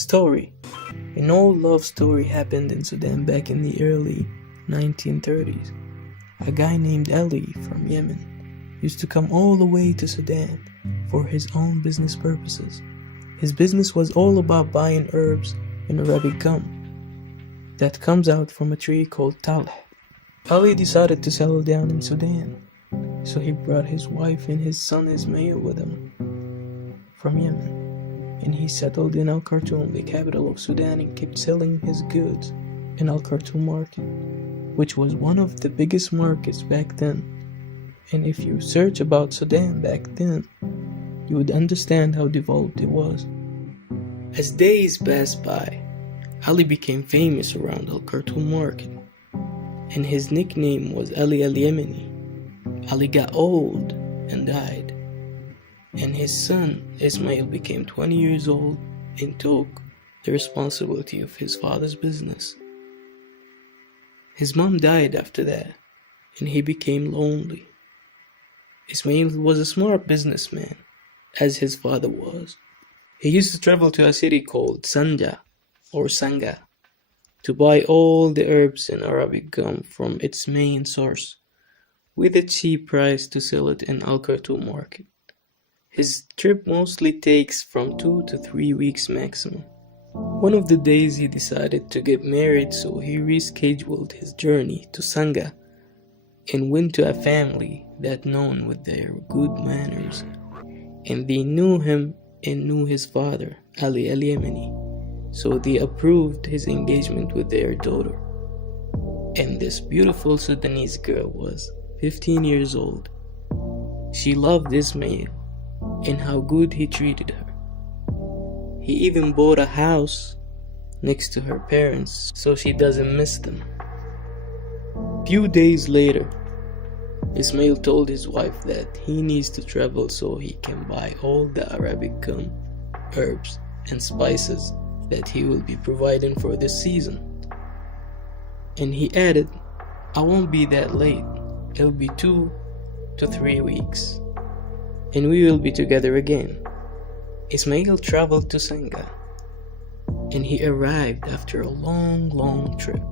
Story. An old love story happened in Sudan back in the early 1930s. A guy named Ali from Yemen used to come all the way to Sudan for his own business purposes. His business was all about buying herbs and Arabic gum that comes out from a tree called talh. Ali decided to settle down in Sudan, so he brought his wife and his son Ismail with him from Yemen. And he settled in Al Khartoum, the capital of Sudan, and kept selling his goods in Al Khartoum market, which was one of the biggest markets back then. And if you search about Sudan back then, you would understand how developed it was. As days passed by, Ali became famous around Al Khartoum market, and his nickname was Ali al-Yemeni. Ali got old and died, and his son Ismail became 20 years old and took the responsibility of his father's business. His mom died after that, and he became lonely. Ismail was a smart businessman, as his father was. He used to travel to a city called Sanja or Sanga to buy all the herbs and Arabic gum from its main source, with a cheap price to sell it in Al Khartoum market. His trip mostly takes from 2 to 3 weeks maximum. One of the days he decided to get married, so he rescheduled his journey to Sanga and went to a family that known with their good manners, and they knew him and knew his father, Ali al-Yemeni, so they approved his engagement with their daughter. And this beautiful Sudanese girl was 15 years old. She loved Ismail and how good he treated her. He even bought a house next to her parents so she doesn't miss them. Few days later, Ismail told his wife that he needs to travel so he can buy all the Arabic gum, herbs, and spices that he will be providing for this season. And he added, "I won't be that late. It'll be 2 to 3 weeks, and we will be together again." Ismail traveled to Sanga, and he arrived after a long trip.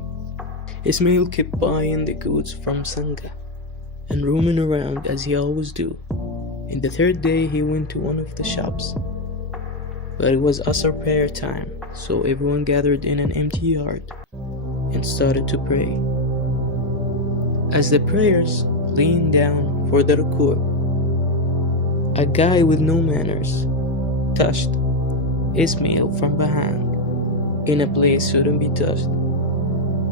Ismail kept buying the goods from Sanga and roaming around as he always do. And the third day he went to one of the shops, but it was Asr prayer time, so everyone gathered in an empty yard and started to pray. As the prayers leaned down for the ruku', a guy with no manners touched Ismail from behind in a place shouldn't be touched.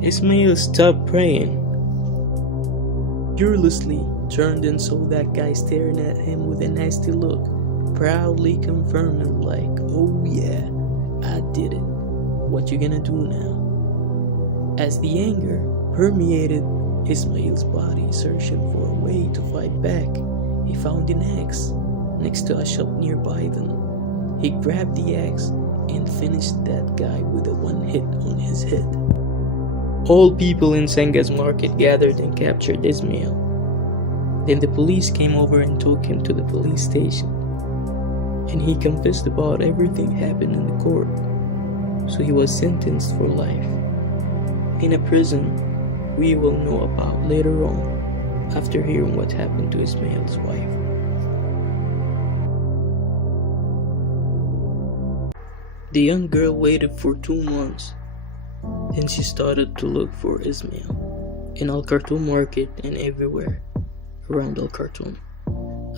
Ismail stopped praying, fearlessly turned and saw that guy staring at him with a nasty look, proudly confirming like, "Oh yeah, I did it. What you gonna do now?" As the anger permeated Ismail's body, searching for a way to fight back, he found an axe next to a shop nearby them. He grabbed the axe and finished that guy with a one hit on his head. All people in Sanga's market gathered and captured Ismail. Then the police came over and took him to the police station, and he confessed about everything happened in the court, so he was sentenced for life in a prison we will know about later on after hearing what happened to Ismail's wife. The young girl waited for 2 months. Then she started to look for Ismail in Al Khartoum market and everywhere around Al Khartoum,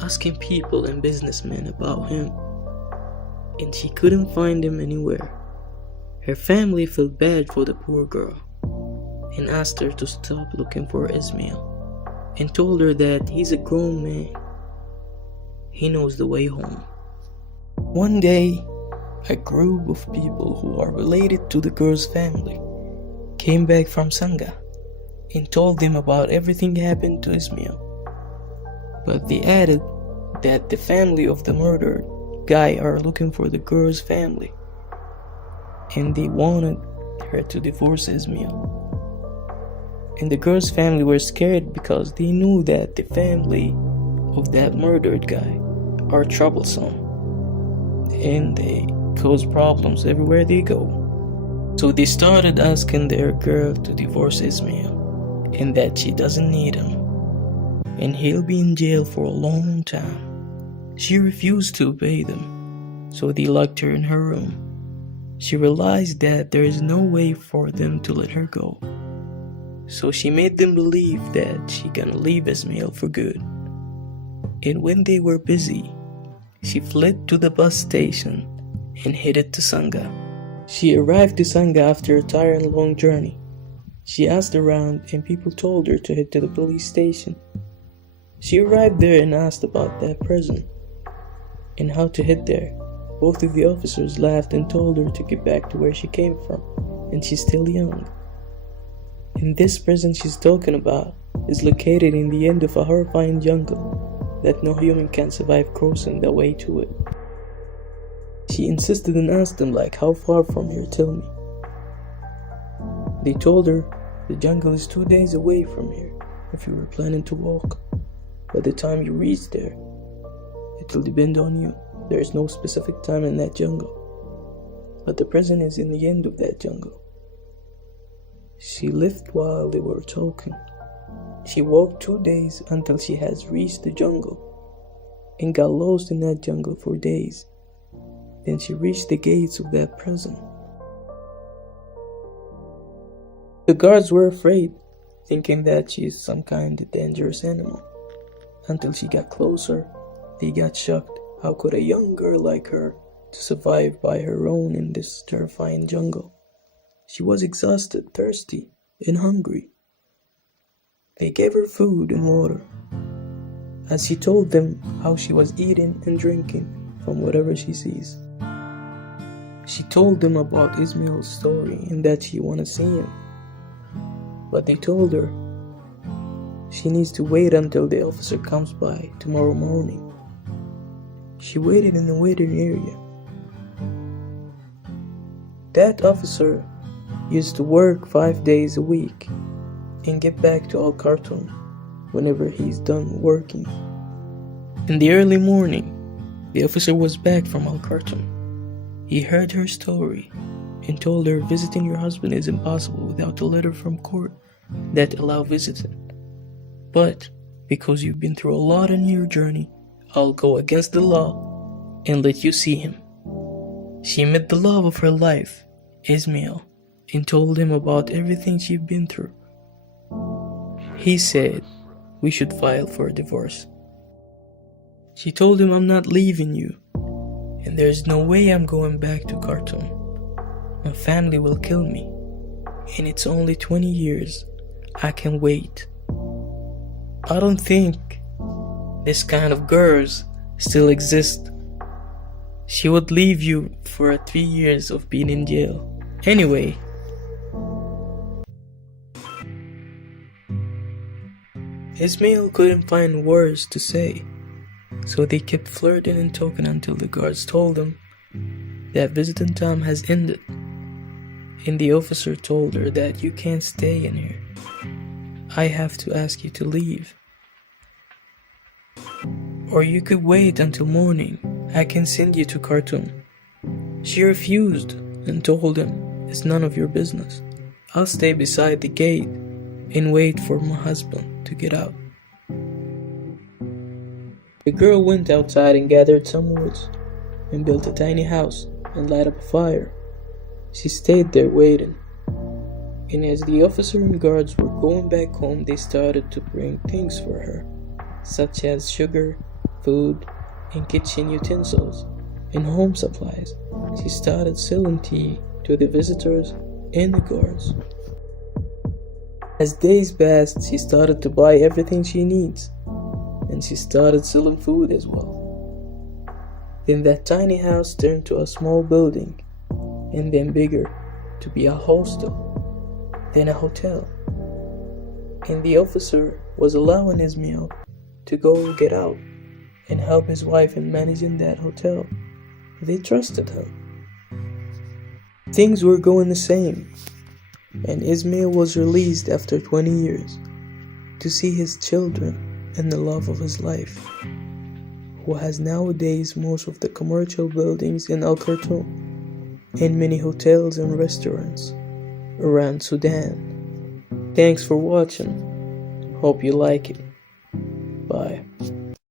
asking people and businessmen about him, and she couldn't find him anywhere. Her family felt bad for the poor girl and asked her to stop looking for Ismail and told her that he's a grown man. He knows the way home. One day, a group of people who are related to the girl's family came back from Sanga and told them about everything happened to Ismail. But they added that the family of the murdered guy are looking for the girl's family, and they wanted her to divorce Ismail. And the girl's family were scared because they knew that the family of that murdered guy are troublesome, and they cause problems everywhere they go. So they started asking their girl to divorce Ismail, and that she doesn't need him, and he'll be in jail for a long time. She refused to obey them, so they locked her in her room. She realized that there is no way for them to let her go, so she made them believe that she gonna leave Ismail for good. And when they were busy, she fled to the bus station and headed to Sangha. She arrived to Sangha after a tiring long journey. She asked around and people told her to head to the police station. She arrived there and asked about that prison and how to head there. Both of the officers laughed and told her to get back to where she came from, and she's still young. And this prison she's talking about is located in the end of a horrifying jungle that no human can survive crossing the way to it. She insisted and asked them how far from here, tell me. They told her the jungle is 2 days away from here if you were planning to walk. By the time you reach there, it will depend on you. There is no specific time in that jungle, but the prison is in the end of that jungle. She left while they were talking. She walked 2 days until she has reached the jungle and got lost in that jungle for days. Then she reached the gates of that prison. The guards were afraid, thinking that she is some kind of dangerous animal. Until she got closer, they got shocked. How could a young girl like her to survive by her own in this terrifying jungle? She was exhausted, thirsty, and hungry. They gave her food and water, as she told them how she was eating and drinking from whatever she sees. She told them about Ismail's story and that she wanted to see him. But they told her she needs to wait until the officer comes by tomorrow morning. She waited in the waiting area. That officer used to work 5 days a week and get back to Al Khartoum whenever he's done working. In the early morning, the officer was back from Al Khartoum. He heard her story and told her visiting your husband is impossible without a letter from court that allow visiting. But because you've been through a lot in your journey, I'll go against the law and let you see him. She met the love of her life, Ismail, and told him about everything she'd been through. He said we should file for a divorce. She told him, I'm not leaving you, and there's no way I'm going back to Khartoum. My family will kill me, and it's only 20 years. I can wait. I don't think this kind of girls still exist. She would leave you for 3 years of being in jail. Anyway, Ismail couldn't find words to say, so they kept flirting and talking until the guards told them that visiting time has ended, and the officer told her that you can't stay in here. I have to ask you to leave, or you could wait until morning. I can send you to Khartoum. She refused and told him, it's none of your business. I'll stay beside the gate and wait for my husband to get out. The girl went outside and gathered some woods and built a tiny house and light up a fire. She stayed there waiting, and as the officer and guards were going back home, they started to bring things for her, such as sugar, food, and kitchen utensils and home supplies. She started selling tea to the visitors and the guards. As days passed, she started to buy everything she needs, and she started selling food as well. Then that tiny house turned to a small building, and then bigger to be a hostel, then a hotel. And the officer was allowing Ismail to go get out and help his wife in managing that hotel. They trusted him. Things were going the same, and Ismail was released after 20 years to see his children and the love of his life, who has nowadays most of the commercial buildings in Al Khartoum. in many hotels and restaurants around Sudan. Thanks for watching. Hope you like it. Bye.